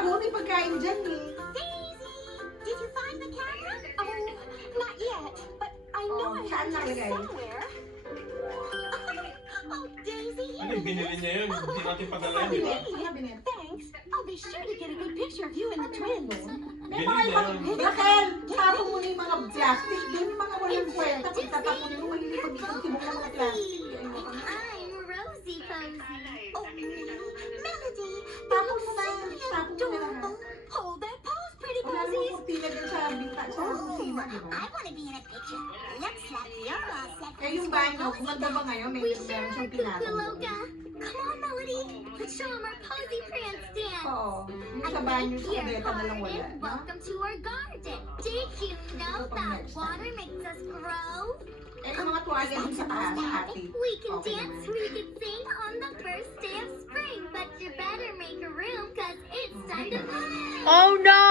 May pagkain dyan eh. Daisy, did you find the camera? Oh, not yet, but I know I saan have it nakalagay? somewhere. Oh, Daisy, Ano yung binili niya yun? Hindi natin padala yun, di ba? Saan kabinet? thanks. I'll be sure to get a good picture of you and the twins. May Binili mga niya yun. Raquel, tapon mo na yung mga plastic. Doon yung mga walang kwenta. Pagtatapon mo, malilipat dito tibok ng mga plastic. I'm Rosie Posey. Oh, Melody, Tapon you mo look na yun. so Tapon mo na lang. adorable. Hold that pose, pretty Wala namang posies. kurtina dyan sa binta, sa kusina, di ba? I want to be in a picture. Looks like you're all set. Eh, yung banyo, kumanda ba ngayon? May We meron sure siyang are pinatong. Kukuloka. Come on, Melody. Let's show them our posy prance dance. Oo. Yung sa banyo, sa kubeta na lang wala. Dear-hearted, no? welcome to our garden. Did you know that water makes us grow? Eh, yung mga tuwalya dun sa taas, ate. We can Okay dance, naman. we can sing on the first day of spring, but you better make a room, cause it's time to play. Oh no!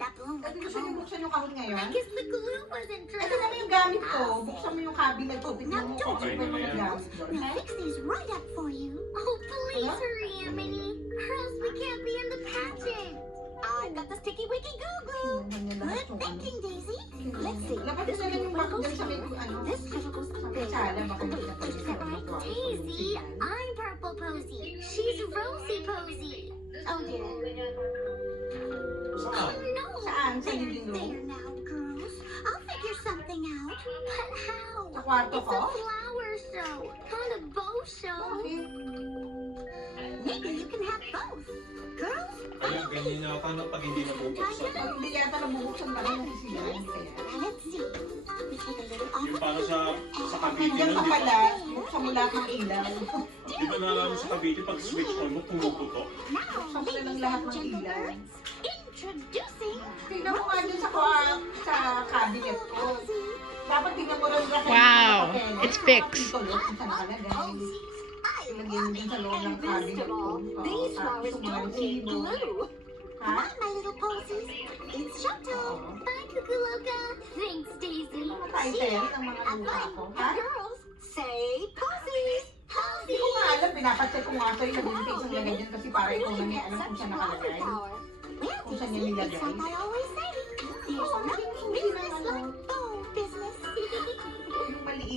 That balloon Kasi went gusto niyo kaboom. buksan yung kahon ngayon? I guess the glue wasn't dry. Ito naman yung gamit ko. Buksan mo yung cabinet ko. Tignan mo kung ano Okay, yung mga ayan. gamit doon. Now fix these right up for you. Oh, please hurry, Amity, or else we can't be in the pageant. I've got the sticky wicky goo glue. Ganyan lahat Good yung ano. thinking, Daisy. Let's see. Lapat ko na lang yung back dyan sa may ano. This petal goes Sa there. sala. Baka hindi na pwede Is sa that right? Daisy, I'm Purple Posy. She's Rosie Posy. Oh dear. Saan? No. Saan? Sa There, living room? there now, girls. I'll figure something out. But how? Sa kwarto It's ko? a flower show, not a bow show. Okay. Maybe you can have both. Girls, Ayun, ganyan yata na pag hindi nabubuksan. Pag hindi yata nabubuksan pa rin yung sila. Hindi kaya. let's see. We take a little off. Yung paano sa Cavite Nandiyan nun, ka di ba? pala. Buksan mo lahat ng ilaw. Di ba nalaman sa Cavite pag switch on mo, pumuputo? Now, Buksan mo na lang ladies lahat and ng ilaw. gentlemen, introducing Tingnan mo nga dun sa cabinet ko. Dapat tingnan mo rin Raquel. Wow, yung papel. it's fixed. Ito, kung saan nakalagay. posies. I Ilagay mo din sa loob ng And best cabinet of ko. all, Oo, these tapos flowers yung mga don't need resibo. glue. Ha? Come on, my little posies. It's showtime. Bye, Kukuloka. Thanks, Daisy. Ano mga title ng mga And luha bye, ko? Ha? girls. Say posies. Hindi ko nga alam. Pinapacheck ko nga sa'yo. Nag-iintay isang lagay dyan kasi para ikaw na may alam kung saan nakalagay. Kung saan niya nilagay. It's like I always say, there's Oo, nothing hindi business naman, like phone business. Yung maliit.